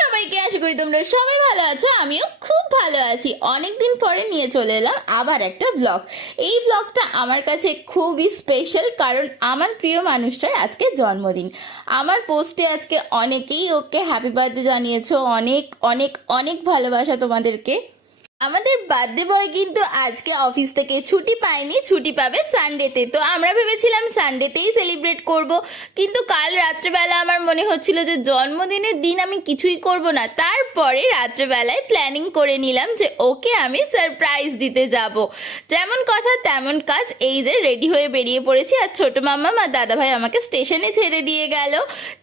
সবাইকে আশা করি তোমরা সবাই ভালো আছো। আমিও খুব ভালো আছি। অনেকদিন পরে নিয়ে চলে এলাম আবার একটা ব্লগ। এই ব্লগটা আমার কাছে খুবই স্পেশাল, কারণ আমার প্রিয় মানুষটার আজকে জন্মদিন। আমার পোস্টে আজকে অনেকেই ওকে হ্যাপি বার্থডে জানিয়েছো। অনেক অনেক অনেক ভালোবাসা তোমাদেরকে। আমাদের বার্থডে বয় কিন্তু আজকে অফিস থেকে ছুটি পায়নি, ছুটি পাবে সানডেতে। তো আমরা ভেবেছিলাম সানডেতেই সেলিব্রেট করব, কিন্তু কাল রাত্রেবেলা আমার মনে হচ্ছিল যে জন্মদিনের দিন আমি কিছুই করব না। তারপরে রাত্রেবেলায় প্ল্যানিং করে নিলাম যে ওকে আমি সারপ্রাইজ দিতে যাব। যেমন কথা তেমন কাজ, এই যে রেডি হয়ে বেরিয়ে পড়েছি। আর ছোট মাম্মা আর দাদাভাই আমাকে স্টেশনে ছেড়ে দিয়ে গেল,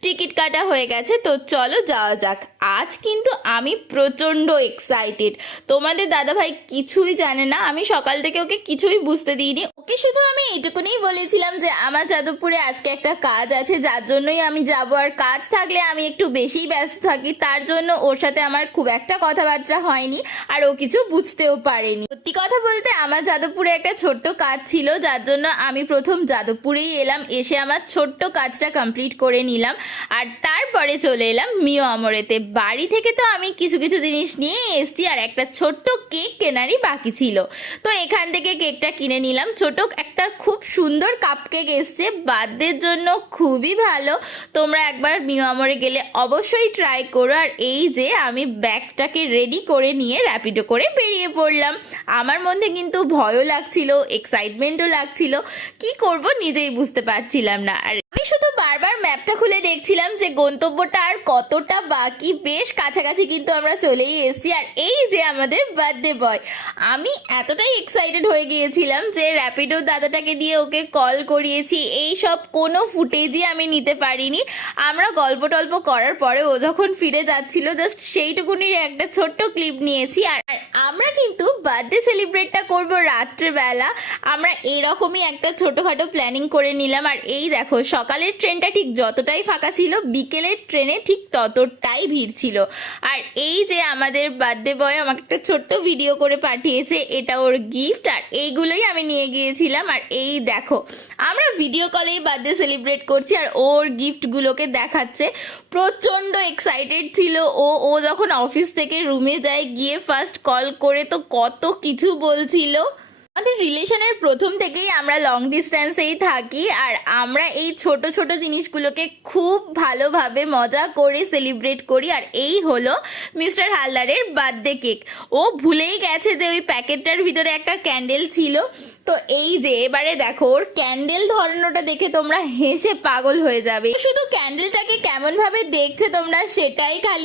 টিকিট কাটা হয়ে গেছে। তো চলো যাওয়া যাক। আজ কিন্তু আমি প্রচণ্ড এক্সাইটেড। তোমাদের দাদাভাই কিছুই জানে না, আমি সকাল থেকে ওকে কিছুই বুঝতে দিইনি। ওকে শুধু আমি এইটুকুনি বলেছিলাম যে আমার যাদবপুরে আজকে একটা কাজ আছে, যার জন্যই আমি যাব। আর কাজ থাকলে আমি একটু বেশিই ব্যস্ত থাকি, তার জন্য ওর সাথে আমার খুব একটা কথাবার্তা হয়নি, আর ও কিছু বুঝতেও পারেনি। সত্যি কথা বলতে আমার যাদবপুরে একটা ছোট্ট কাজ ছিল, যার জন্য আমি প্রথম যাদবপুরেই এলাম। এসে আমার ছোট্ট কাজটা কমপ্লিট করে নিলাম, আর তারপরে চলে এলাম মিও আমরেতে। বাড়ি থেকে তো আমি কিছু কিছু জিনিস নিয়ে এসেছি, আর একটা ছোট্ট কেক কেনারই বাকি ছিল। তো এখান থেকে কেকটা কিনে নিলাম। ছোট একটা খুব সুন্দর কাপ কেক এসছে বার্থডের জন্য, খুবই ভালো। তোমরা একবার মিও আমরে গেলে অবশ্যই ট্রাই করো। আর এই যে আমি ব্যাগটাকে রেডি করে নিয়ে র্যাপিডো করে বেরিয়ে পড়লাম। আমার মধ্যে কিন্তু ভয়ও লাগছিল, এক্সাইটমেন্টও লাগছিল, কি করব নিজেই বুঝতে পারছিলাম না। আর আমি শুধু বারবার ম্যাপটা খুলে দেখছিলাম যে গন্তব্যটা আর কতটা বাকি। বেশ কাছাকাছি কিন্তু আমরা চলেই এসেছি। আর এই যে আমাদের বার্থডে বয়, আমি এতটাই এক্সাইটেড হয়ে গিয়েছিলাম যে র্যাপিডো দাদাটাকে দিয়ে ওকে কল করিয়েছি। এই সব কোনো ফুটেজই আমি নিতে পারিনি। আমরা গল্প টল্প করার পরে ও যখন ফিরে যাচ্ছিল, জাস্ট সেইটুকুনি একটা ছোট্ট ক্লিপ নিয়েছি। আর আমরা কিন্তু বার্থডে সেলিব্রেটটা করব রাত্রেবেলা। আমরা এরকমই একটা ছোটোখাটো প্ল্যানিং করে নিলাম। আর এই দেখো, সকালের ট্রেনটা ঠিক যতটাই ফাঁকা ছিল, বিকেলের ট্রেনে ঠিক ততটাই ভিড় ছিল। আর এই যে আমাদের বার্থডে বয় আমাকে একটা ছোট্ট ভিডিও করে পাঠিয়েছে, এটা ওর গিফট। আর এইগুলোই আমি নিয়ে গিয়েছিলাম। আর এই দেখো, আমরা ভিডিও কলেই বার্থডে সেলিব্রেট করছি, আর ওর গিফটগুলোকে দেখাচ্ছে। প্রচণ্ড এক্সাইটেড ছিল ও যখন অফিস থেকে রুমে যায়, গিয়ে ফার্স্ট কল করে তো কত কিছু বলছিল। আমাদের রিলেশনের প্রথম থেকেই আমরা লং ডিস্টেন্সেই থাকি, আর আমরা এই ছোট ছোট জিনিসগুলোকে খুব ভালোভাবে মজা করে সেলিব্রেট করি। আর এই হলো মিস্টার হালদারের বার্থডে কেক। ও ভুলেই গেছে যে ওই প্যাকেটটার ভিতরে একটা ক্যান্ডেল ছিল। তো এই যে এবারে দেখো, ওর ক্যান্ডেল ধরানোটা দেখে তোমরা হেসে পাগল হয়ে যাবে। শুধু ক্যান্ডেলটাকে কেমন ভাবে দেখছে তোমরা, সেটাই খালি